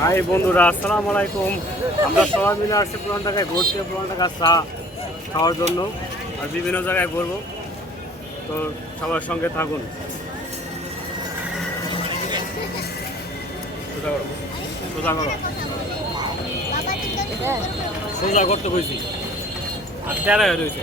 High বন্ধুরা আসসালামু আলাইকুম। আমরা সবাই মিলে আসছি পুরান ঢাকায় ঘুরতে পুরান ঢাকার চা খাওয়ার জন্য। আর বিভিন্ন জায়গায় ঘুরবো। তো সবার সঙ্গে থাকুন। সোজা করো। সোজা করো। হ্যাঁ সোজা করতে কইছি আর তেরা হয়ে রয়েছে।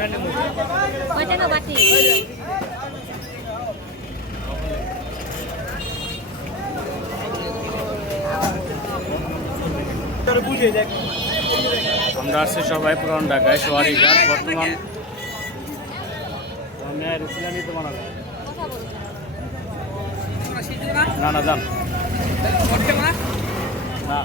কয় টাকা বাটি আমরা আসছি সবাই পুরান ঢাকায় সোয়ারি ঘাট বর্তমান মানা না না যান। না।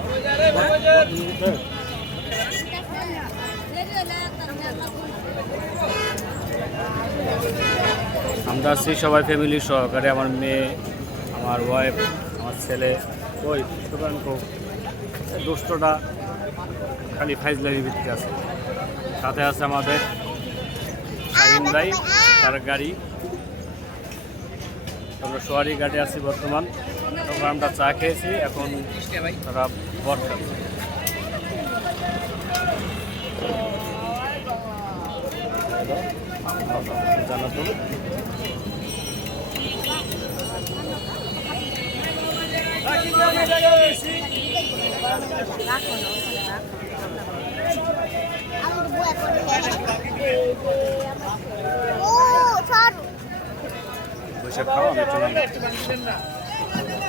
আমরা আসছি সবাই ফ্যামিলি সহকারে। আমার মেয়ে, আমার ওয়াইফ আমার ছেলে। ওই, সুতরাং দুষ্টটা খালি ফাইজলামি ভিত্তি আছে। সাথে আছে আমাদের শাহিন ভাই, তার গাড়ি। আমরা সোয়ারি ঘাটে আছি বর্তমান। তখন আমরা চা খেয়েছি, এখন তারা বট খাচ্ছে জানাতো ও সর বসে খাও আমি চলে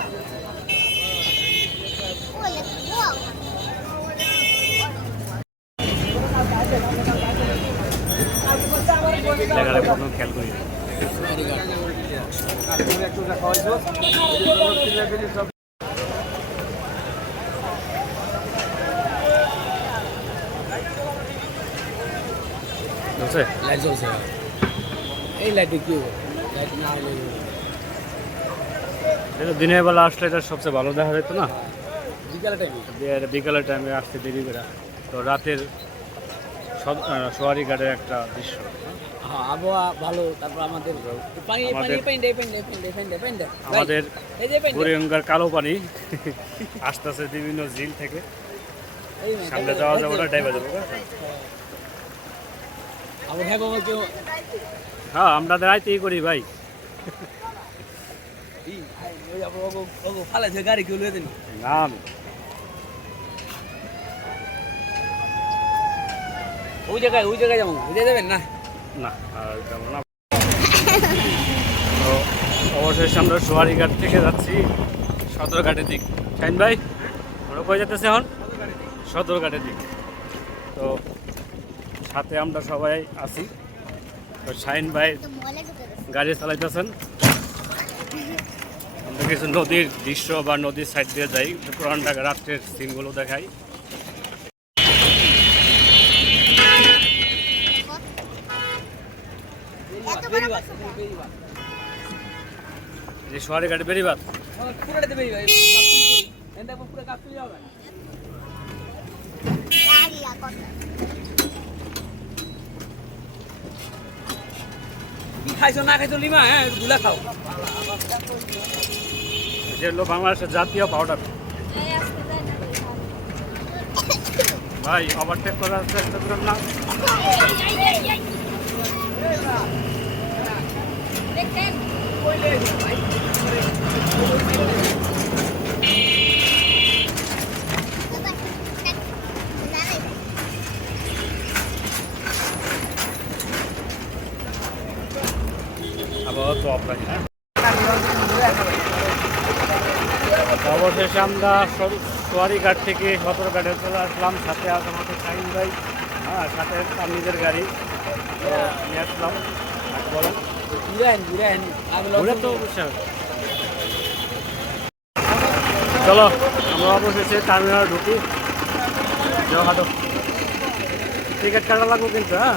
প্রথম খেয়াল করি। লাইট জ্বলছে এই লাইটে কি লাইট না হলে এটা দিনের বেলা আসলে এটা সবচেয়ে ভালো দেখা যেত না? টাইমে বিকালের টাইমে আসতে দেরি করে। তো রাতের সোয়ারি ঘাটের একটা দৃশ্য। হ্যাঁ আবহাওয়া ভালো তারপর আমাদের পানি পানি আমাদের- পানি আমাদের। বুড়িগঙ্গার কালো পানি আসতেছে বিভিন্ন ঝিল থেকে। সামনে যাওয়া যাবে না ডাইভা যাব হ্যাঁ। কেউ হ্যাঁ আমরা রাইতেই করি ভাই। ওই গাড়ি দেন। না জায়গায় ওই জায়গায় যাব জায়গায় যাবেন না? না, আর যাব তো অবশেষে আমরা সোয়ারিঘাট থেকে যাচ্ছি সদরঘাটের দিক। শাইন ভাই, আমরা কই যেতেছে এখন? সদরঘাটের দিক। তো সাথে আমরা সবাই আছি। তো শাইন ভাই গাড়ি চালাইতেছেন। আমরা কিছু নদীর দৃশ্য বা নদীর সাইড দিয়ে যাই। পুরান ঢাকা রাত্রের সিনগুলো দেখাই। সোয়ারি ঘাটে পুরাটাতে পুরো কাজ যাবে গাড়ি কি খাইছো না খাইছো লিমা হ্যাঁ গুলা খাও। যে হলো বাংলাদেশের জাতীয় পাউডার ভাই ওভারটেক করার চেষ্টা করেন না। দেখেন না না আবার তো আপনাকে হ্যাঁ তো অবশেষে আমরা সর- সোয়ারি ঘাট থেকে সদর ঘাটে চলে আসলাম। সাথে আছে আমাদের শাহিন ভাই। হ্যাঁ সাথে তার নিজের গাড়ি। নিয়ে আসলাম। বলেন ঘুরে তো অবশ্যই। চলো আমরা অবশেষে টার্মিনাল ঢুকি। যাও হাঁটো। টিকিট কাটা লাগবো কিন্তু হ্যাঁ?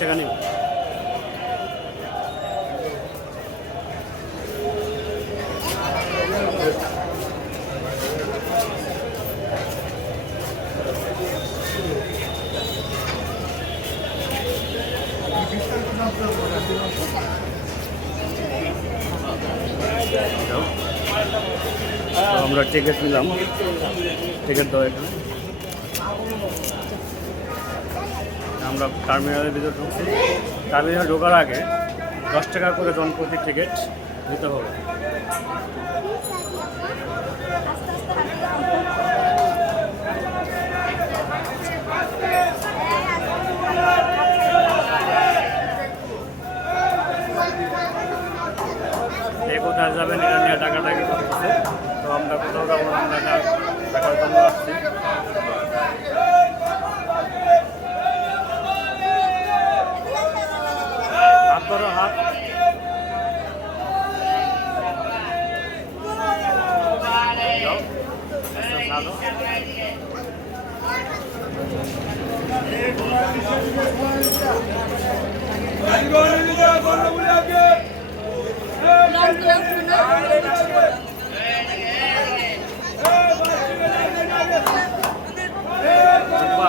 টাকা নেই আমরা টিকিট নিলাম। টিকিট দেওয়া এখানে। আমরা টার্মিনালের ভিতরে ঢুকছি। টার্মিনাল ঢোকার আগে দশ টাকা করে জনপ্রতি টিকিট দিতে হবে। কোথায় যাবেন তো আমরা কোথাও যাব আমরা টাকার জন্য আসছি হাত ধরো হাত যাও। আস্তে আস্তে হাঁটো। ঢুকবা?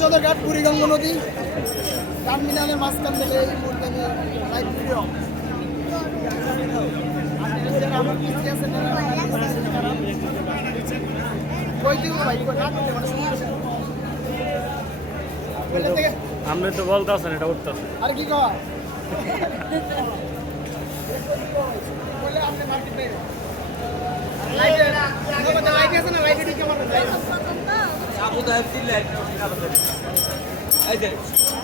সদর ঘাট বুড়িগঙ্গ নদী টার্মিনালের মাঝখান থেকে এই মুহূর্তে আমি লাইভ ভিডিও আছেন আপনি তো বলতে আছেন এটা উঠতে উঠতেছে আর কি কয় আপনি মার্কেট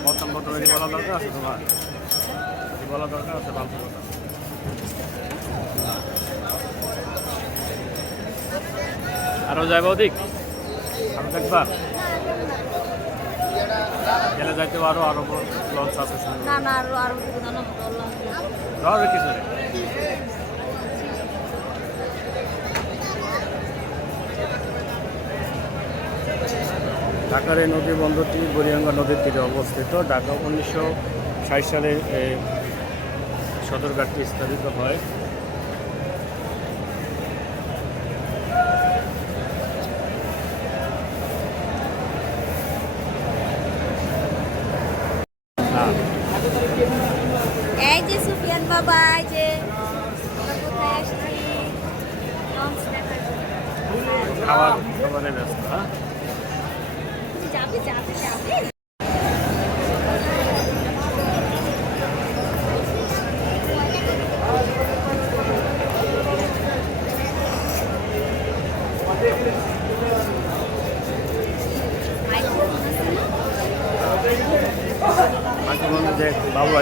প্রথম প্রথম এটি বলা দরকার আছে তোমার বলা দরকার আছে ভালো কথা আরও যাইব ওদিক? আরও দেখবা? গেলে যাইতে আরও আরও লঞ্চ আছে না না আরও আরও কিছু। ঢাকার এই নদী বন্দরটি বুড়িগঙ্গা নদীর তীরে অবস্থিত। ঢাকা উনিশশো ষাট সালে সদরঘাটটি স্থাপিত হ্যাঁ এই যে সুফিয়ান বাবা এই যে আমরা কোথায় আসছি লঞ্চ দেখার জন্য। খাবার খাবারে ব্যস্ত হ্যাঁ যাবে যাবে যাবে মাঝে মধ্যে যে বাবু আছে কাছে এখন মোবাইল এত ক্লিয়ার আছে মানুষ শোনা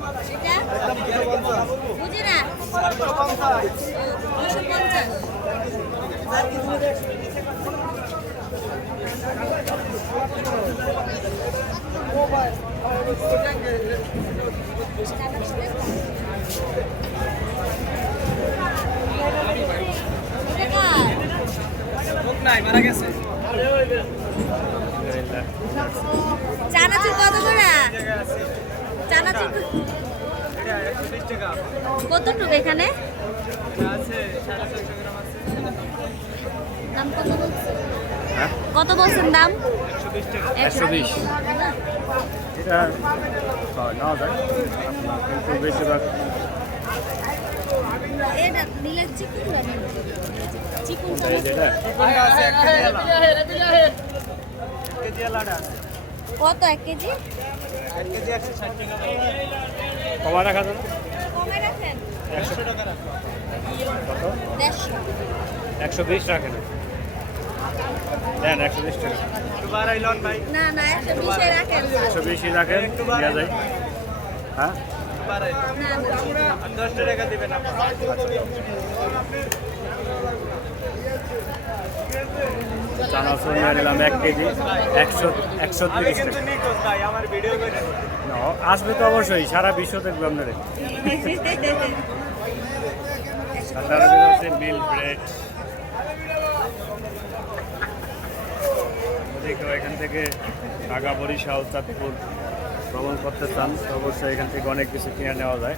এগুলা এটা বুঝি না দুশো পঞ্চাশ এটা কার? চানাচুর কত করে চানাচুর কতটুকু এখানে? দাম কত বলছেন? হ্যাঁ? কত বলছেন দাম? একশো বিশ এটা নেওয়া যায়। কিন্তু বেশিরভাগ কত এক কেজি? কমা রাখা যাবে একশো বিশ রাখেন দেন একশো বিশ টাকা। না না একশো বিশই রাখেন। দেওয়া যায় হ্যাঁ? না না চানাচুর নিয়ে নিলাম এক কেজি। একশো একশো তিরিশ আসবে তো অবশ্যই, সারা বিশ্ব দেখবে আপনাদের। মিল ব্রেড। যদি এখান থেকে ঢাকা বরিশাল, চাঁদপুর ভ্রমণ করতে চান অবশ্যই এখান থেকে অনেক কিছু কিনে নেওয়া যায়।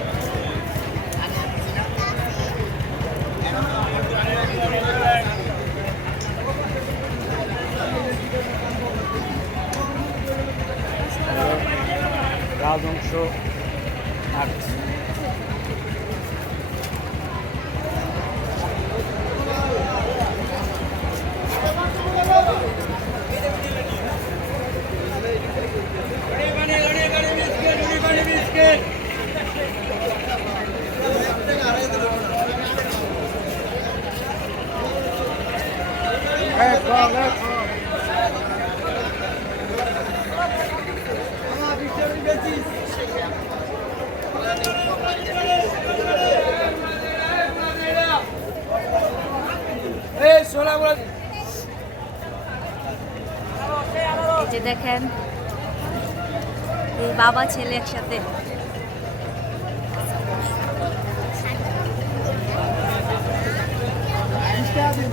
lazım şu এই যে দেখেন এই বাবা ছেলে একসাথে। এই এই আরে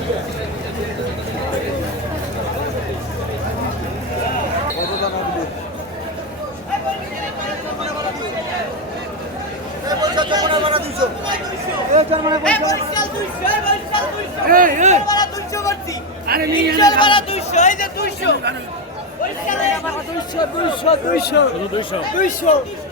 নিয়ে দুইশো দুইশো দুইশো। দুইশো দুইশো।